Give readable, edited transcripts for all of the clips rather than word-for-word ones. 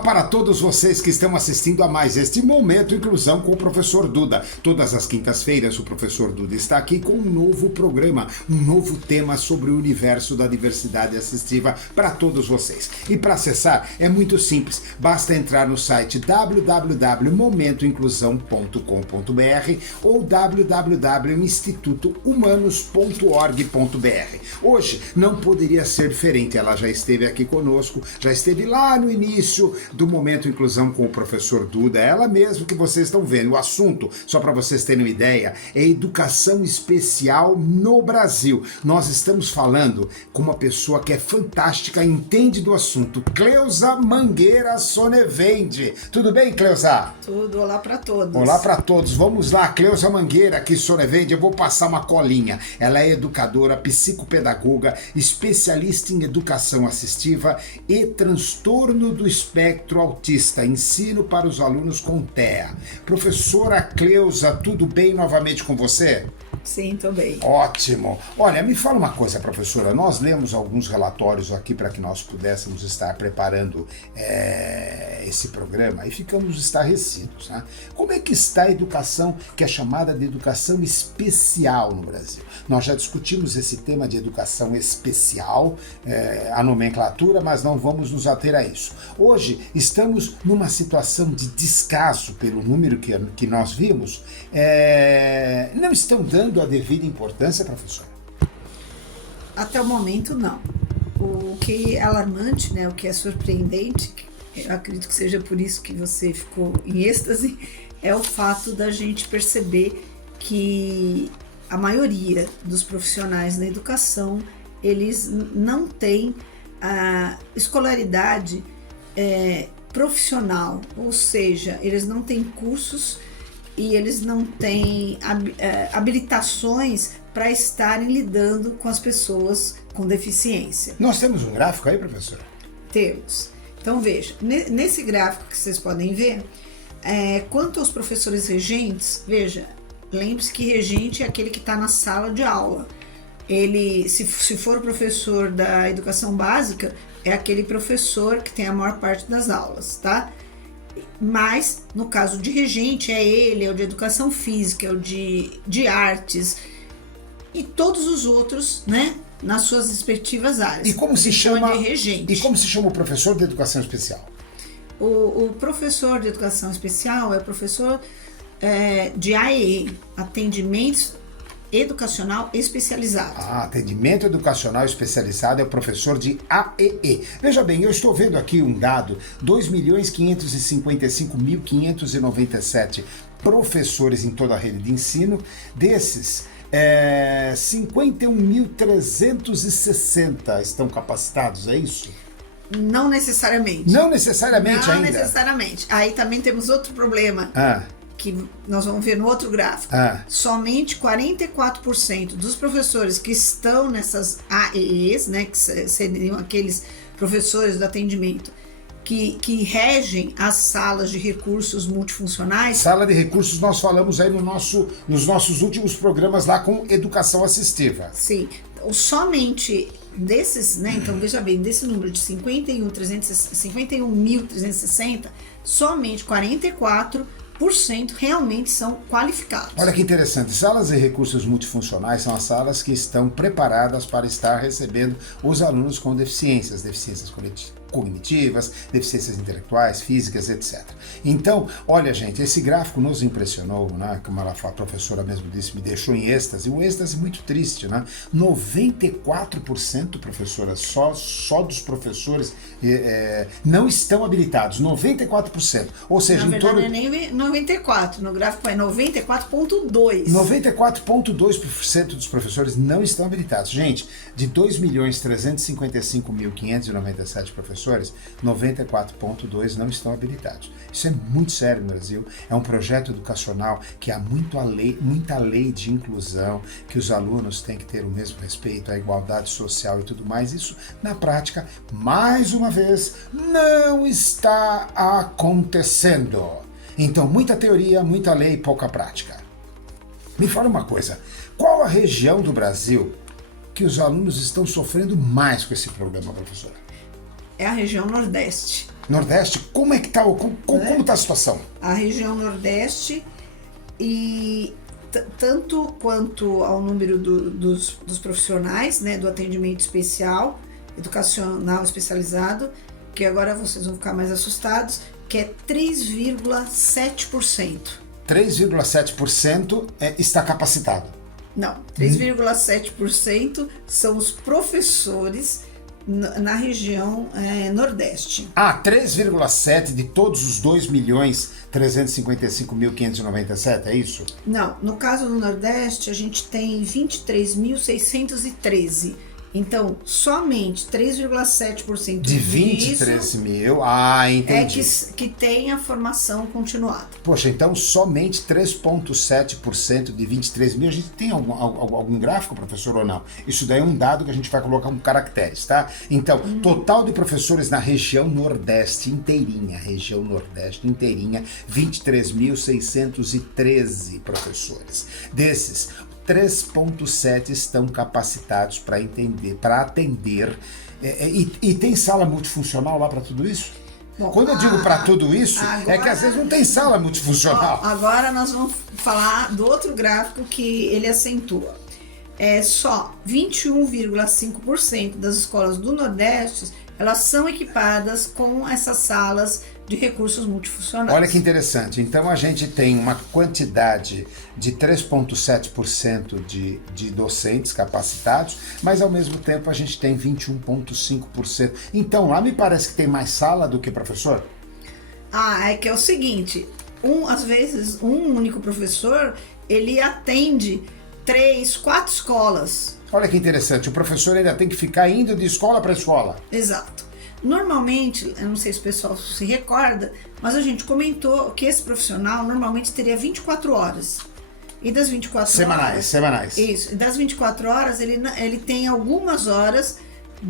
Olá para todos vocês que estão assistindo a mais este Momento Inclusão com o professor Duda. Todas as quintas-feiras o professor Duda está aqui com um novo programa, um novo tema sobre o universo da diversidade assistiva para todos vocês. E para acessar é muito simples, basta entrar no site www.momentoinclusão.com.br ou www.institutohumanos.org.br. Hoje não poderia ser diferente, ela já esteve aqui conosco, já esteve lá no início do Momento Inclusão com o professor Duda, ela mesma que vocês estão vendo. O assunto, só para vocês terem uma ideia, é educação especial no Brasil. Nós estamos falando com uma pessoa que é fantástica, entende do assunto, Cleusa Mangueira Sonevende. Tudo bem, Cleusa? Tudo, olá para todos. Olá para todos, vamos lá, Cleusa Mangueira aqui, Sonevende, eu vou passar uma colinha. Ela é educadora, psicopedagoga, especialista em educação assistiva e transtorno do espectro autista, ensino para os alunos com TEA. Professora Cleusa, tudo bem novamente com você? Sim, estou bem. Ótimo. Olha, me fala uma coisa, professora. Nós lemos alguns relatórios aqui para que nós pudéssemos estar preparando esse programa e ficamos estarrecidos, né? Como é que está a educação que é chamada de educação especial no Brasil? Nós já discutimos esse tema de educação especial, a nomenclatura, mas não vamos nos ater a isso. Hoje estamos numa situação de descaso pelo número que nós vimos. Não estão dando a devida importância, professor? Até o momento, não. O que é alarmante, né, o que é surpreendente, eu acredito que seja por isso que você ficou em êxtase, é o fato da gente perceber que a maioria dos profissionais na educação, eles não têm a escolaridade profissional, ou seja, eles não têm cursos e eles não têm habilitações para estarem lidando com as pessoas com deficiência. Nós temos um gráfico aí, professora? Temos. Então veja, nesse gráfico que vocês podem ver, quanto aos professores regentes, veja, lembre-se que regente é aquele que está na sala de aula. Ele, se for o professor da educação básica, é aquele professor que tem a maior parte das aulas, tá? Mas, no caso de regente, é o de educação física, é o de artes e todos os outros, né, nas suas respectivas áreas. E como se chama de regente. E como se chama o professor de educação especial? O professor de educação especial é o professor de AEE, Atendimento Educacional Especializado. Atendimento Educacional Especializado é o professor de AEE. Veja bem, eu estou vendo aqui um dado, 2.555.597 professores em toda a rede de ensino, desses 51.360 estão capacitados, é isso? Não necessariamente. Não necessariamente ainda? Não necessariamente. Aí também temos outro problema. Que nós vamos ver no outro gráfico. Somente 44% dos professores que estão nessas AEEs, né, que seriam aqueles professores do atendimento, que regem as salas de recursos multifuncionais. Sala de recursos nós falamos aí nos nossos últimos programas lá com educação assistiva. Sim, então, somente desses, né, então veja bem, desse número de 51.360, somente 44% realmente são qualificados. Olha que interessante, salas de recursos multifuncionais são as salas que estão preparadas para estar recebendo os alunos com deficiências cognitivas, deficiências intelectuais, físicas, etc. Então, olha gente, esse gráfico nos impressionou, né? Como a professora mesmo disse, me deixou em êxtase, um êxtase muito triste, né? 94%, professora, só dos professores não estão habilitados, 94%, ou seja, na verdade, não é nem 94, no gráfico é 94,2%. 94,2% dos professores não estão habilitados. Gente, de 2.355.597 professores, 94,2% não estão habilitados. Isso é muito sério no Brasil. É um projeto educacional que há muita lei de inclusão, que os alunos têm que ter o mesmo respeito, a igualdade social e tudo mais. Isso, na prática, mais uma vez, não está acontecendo. Então, muita teoria, muita lei e pouca prática. Me fala uma coisa, qual a região do Brasil que os alunos estão sofrendo mais com esse problema, professora? É a região Nordeste. Nordeste, como é que está como tá a situação? A região Nordeste, e tanto quanto ao número dos profissionais, né, do atendimento especial, educacional especializado, que agora vocês vão ficar mais assustados, que é 3,7%. 3,7% está capacitado. Não, 3,7% são os professores na região Nordeste. 3,7% de todos os 2.355.597, é isso? Não, no caso do Nordeste, a gente tem 23.613. Então, somente 3,7% de 23 mil, entendi. Que tem a formação continuada. Poxa, então somente 3,7% de 23 mil. A gente tem algum gráfico, professor, ou não? Isso daí é um dado que a gente vai colocar com caracteres, tá? Então, total de professores na região Nordeste inteirinha, 23.613 professores. Desses, 3,7 estão capacitados para atender. E tem sala multifuncional lá para tudo isso? Bom, quando eu digo para tudo isso, agora, é que às vezes não tem sala multifuncional. Agora nós vamos falar do outro gráfico que ele acentua. Só 21,5% das escolas do Nordeste, elas são equipadas com essas salas de recursos multifuncionais. Olha que interessante. Então a gente tem uma quantidade de 3,7% de docentes capacitados, mas ao mesmo tempo a gente tem 21,5%. Então lá me parece que tem mais sala do que professor? É que é o seguinte, às vezes um único professor, ele atende 3, 4 escolas. Olha que interessante, o professor ainda tem que ficar indo de escola para escola. Exato. Normalmente, eu não sei se o pessoal se recorda, mas a gente comentou que esse profissional normalmente teria 24 horas. E das 24 horas... Semanais. Isso. E das 24 horas, ele tem algumas horas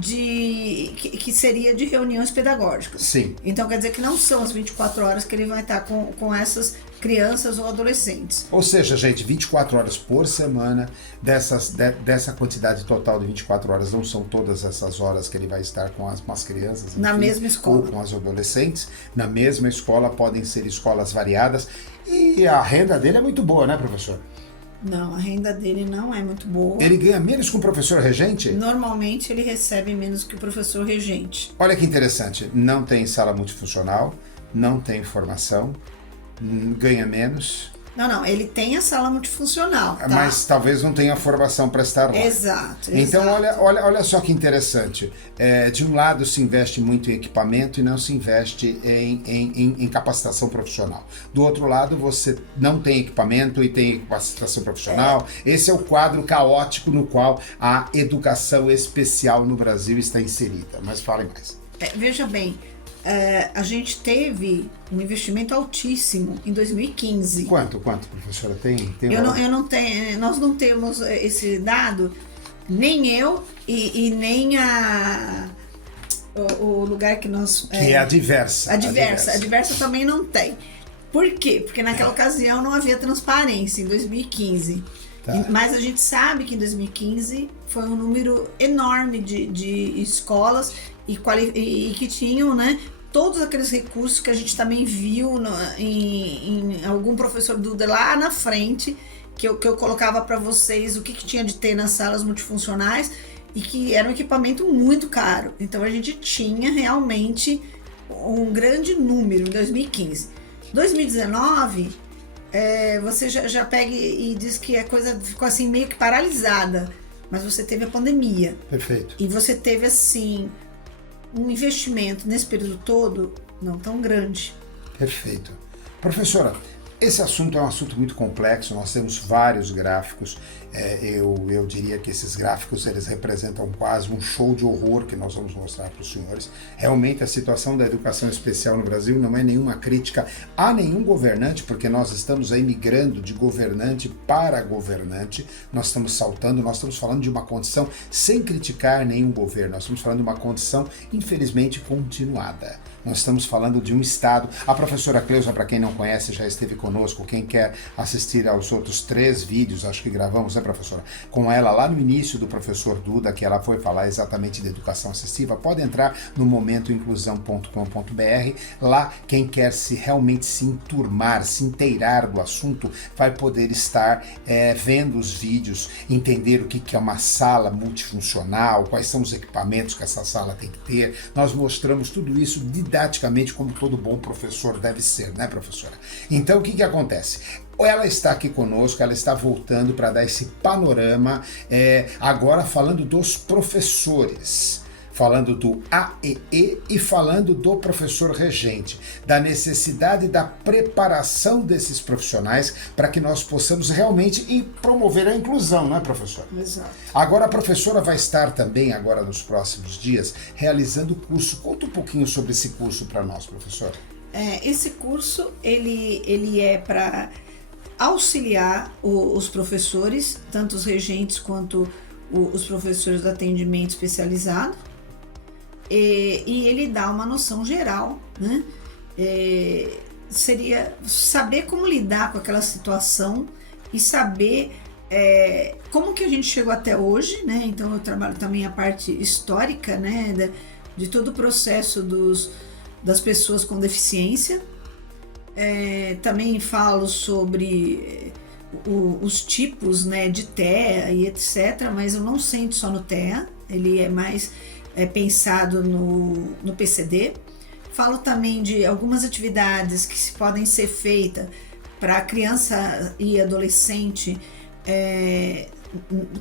que seria de reuniões pedagógicas. Sim. Então quer dizer que não são as 24 horas que ele vai estar com essas crianças ou adolescentes. Ou seja, gente, 24 horas por semana, dessa quantidade total de 24 horas, não são todas essas horas que ele vai estar com as crianças, enfim, na mesma escola, ou com as adolescentes, na mesma escola, podem ser escolas variadas, e a renda dele é muito boa, né, professor? Não, a renda dele não é muito boa. Ele ganha menos que o professor regente? Normalmente ele recebe menos que o professor regente. Olha que interessante, não tem sala multifuncional, não tem formação, ganha menos. Não, ele tem a sala multifuncional, tá? Mas talvez não tenha formação para estar lá. Exato. Então, olha só que interessante. De um lado se investe muito em equipamento e não se investe em capacitação profissional. Do outro lado, você não tem equipamento e tem capacitação profissional. Esse é o quadro caótico no qual a educação especial no Brasil está inserida. Mas falem mais. Veja bem, a gente teve um investimento altíssimo em 2015. Quanto, professora? Tem eu não tenho, nós não temos esse dado, nem eu e nem o lugar que nós... Que é a Diversa. A Diversa também não tem. Por quê? Porque naquela ocasião não havia transparência, em 2015. Tá. Mas a gente sabe que em 2015 foi um número enorme de escolas e que tinham, né, todos aqueles recursos que a gente também viu em algum professor Duda lá na frente, que eu colocava para vocês o que tinha de ter nas salas multifuncionais e que era um equipamento muito caro. Então a gente tinha realmente um grande número em 2015. 2019, você já pega e diz que a coisa ficou assim meio que paralisada, mas você teve a pandemia. Perfeito. E você teve assim um investimento nesse período todo não tão grande. Perfeito. Professora, esse assunto é um assunto muito complexo, nós temos vários gráficos, eu diria que esses gráficos eles representam quase um show de horror que nós vamos mostrar para os senhores. Realmente a situação da educação especial no Brasil não é nenhuma crítica a nenhum governante, porque nós estamos aí migrando de governante para governante, nós estamos saltando, nós estamos falando de uma condição sem criticar nenhum governo, nós estamos falando de uma condição infelizmente continuada. Nós estamos falando de um Estado. A professora Cleusa, para quem não conhece, já esteve conosco, quem quer assistir aos outros 3 vídeos, acho que gravamos, né, professora? Com ela lá no início do professor Duda, que ela foi falar exatamente de educação assistiva, pode entrar no momentoinclusão.com.br. Lá, quem quer realmente se enturmar, se inteirar do assunto, vai poder estar vendo os vídeos, entender o que é uma sala multifuncional, quais são os equipamentos que essa sala tem que ter. Nós mostramos tudo isso didaticamente, como todo bom professor deve ser, né, professora? Então, o que acontece? Ela está aqui conosco, ela está voltando para dar esse panorama, agora falando dos professores, falando do AEE e falando do professor regente, da necessidade da preparação desses profissionais para que nós possamos realmente promover a inclusão, não é, professor? Exato. Agora a professora vai estar também, agora nos próximos dias, realizando o curso. Conta um pouquinho sobre esse curso para nós, professora. Esse curso, ele é para auxiliar os professores, tanto os regentes quanto os professores do atendimento especializado, e ele dá uma noção geral, né? Seria saber como lidar com aquela situação e saber como que a gente chegou até hoje, né? Então eu trabalho também a parte histórica, né, de todo o processo das pessoas com deficiência. Também falo sobre os tipos, né, de TEA e etc, mas eu não sento só no TEA, ele é mais pensado no PCD. Falo também de algumas atividades que podem ser feitas para criança e adolescente,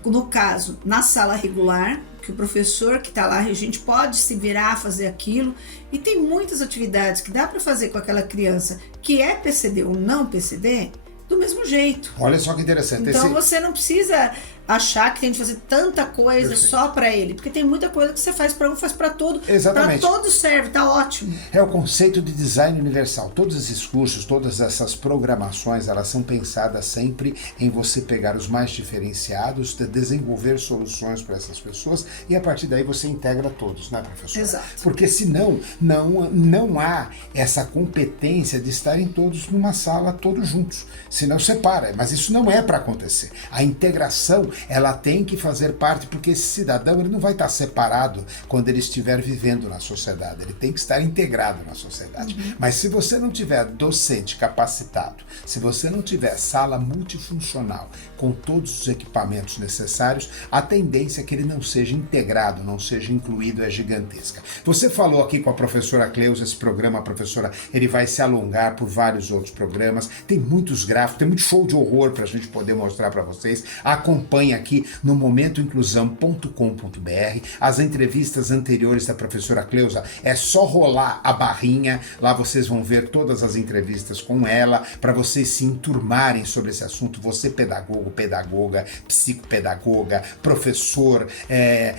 no caso, na sala regular, que o professor que está lá, a gente pode se virar a fazer aquilo, e tem muitas atividades que dá para fazer com aquela criança que é PCD ou não PCD, do mesmo jeito. Olha só que interessante. Então você não precisa achar que tem que fazer tanta coisa só para ele, porque tem muita coisa que você faz para um, faz para todo. Exatamente. Para todos serve, tá ótimo. É o conceito de design universal. Todos esses cursos, todas essas programações, elas são pensadas sempre em você pegar os mais diferenciados, desenvolver soluções para essas pessoas, e a partir daí você integra todos, né, professora? Exato. Porque senão não há essa competência de estarem todos numa sala, todos juntos. Senão separa, mas isso não é para acontecer. A integração, ela tem que fazer parte, porque esse cidadão, ele não vai estar separado quando ele estiver vivendo na sociedade, ele tem que estar integrado na sociedade. Mas se você não tiver docente capacitado, se você não tiver sala multifuncional com todos os equipamentos necessários, a tendência é que ele não seja integrado, não seja incluído, é gigantesca. Você falou aqui com a professora Cleusa, esse programa, professora, ele vai se alongar por vários outros programas, tem muitos gráficos, tem muito show de horror para a gente poder mostrar para vocês. Acompanhe aqui no momentoinclusão.com.br as entrevistas anteriores da professora Cleusa. É só rolar a barrinha, lá vocês vão ver todas as entrevistas com ela, para vocês se enturmarem sobre esse assunto. Você pedagogo, pedagoga, psicopedagoga, professor,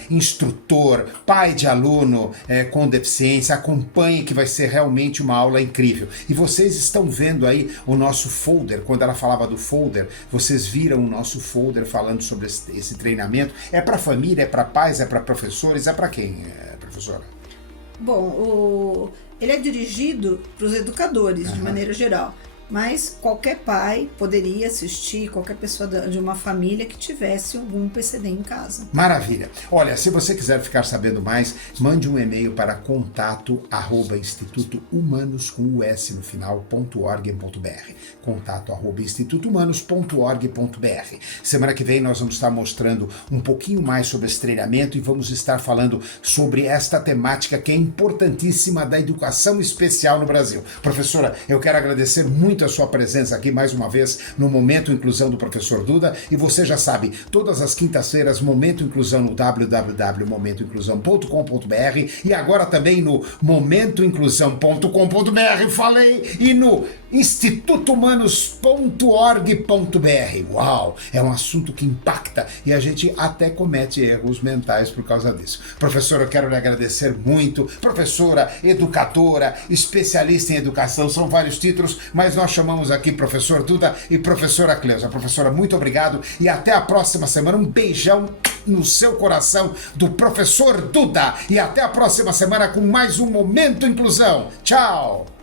instrutor, pai de aluno com deficiência, acompanhe que vai ser realmente uma aula incrível. E vocês estão vendo aí o nosso folder. Quando ela falava do folder, vocês viram o nosso folder falando sobre esse treinamento. É para família, é para pais, é para professores, é para quem, professora? Bom, ele é dirigido para os educadores, de maneira geral. Mas qualquer pai poderia assistir, qualquer pessoa de uma família que tivesse algum PCD em casa. Maravilha. Olha, se você quiser ficar sabendo mais, mande um e-mail para contato@institutohumanos, com US no final, .org.br. contato@institutohumanos.org.br. Semana que vem nós vamos estar mostrando um pouquinho mais sobre esse treinamento e vamos estar falando sobre esta temática que é importantíssima da educação especial no Brasil. Professora, eu quero agradecer muito a sua presença aqui mais uma vez no Momento Inclusão do Professor Duda, e você já sabe, todas as quintas-feiras, Momento Inclusão no www.momentoinclusão.com.br e agora também no momentoinclusão.com.br, falei, e no institutohumanos.org.br. Uau, é um assunto que impacta e a gente até comete erros mentais por causa disso. Professora, eu quero lhe agradecer muito. Professora, educadora, especialista em educação, são vários títulos, mas nós chamamos aqui Professor Duda e Professora Cleusa. Professora, muito obrigado e até a próxima semana. Um beijão no seu coração do Professor Duda e até a próxima semana com mais um Momento Inclusão. Tchau!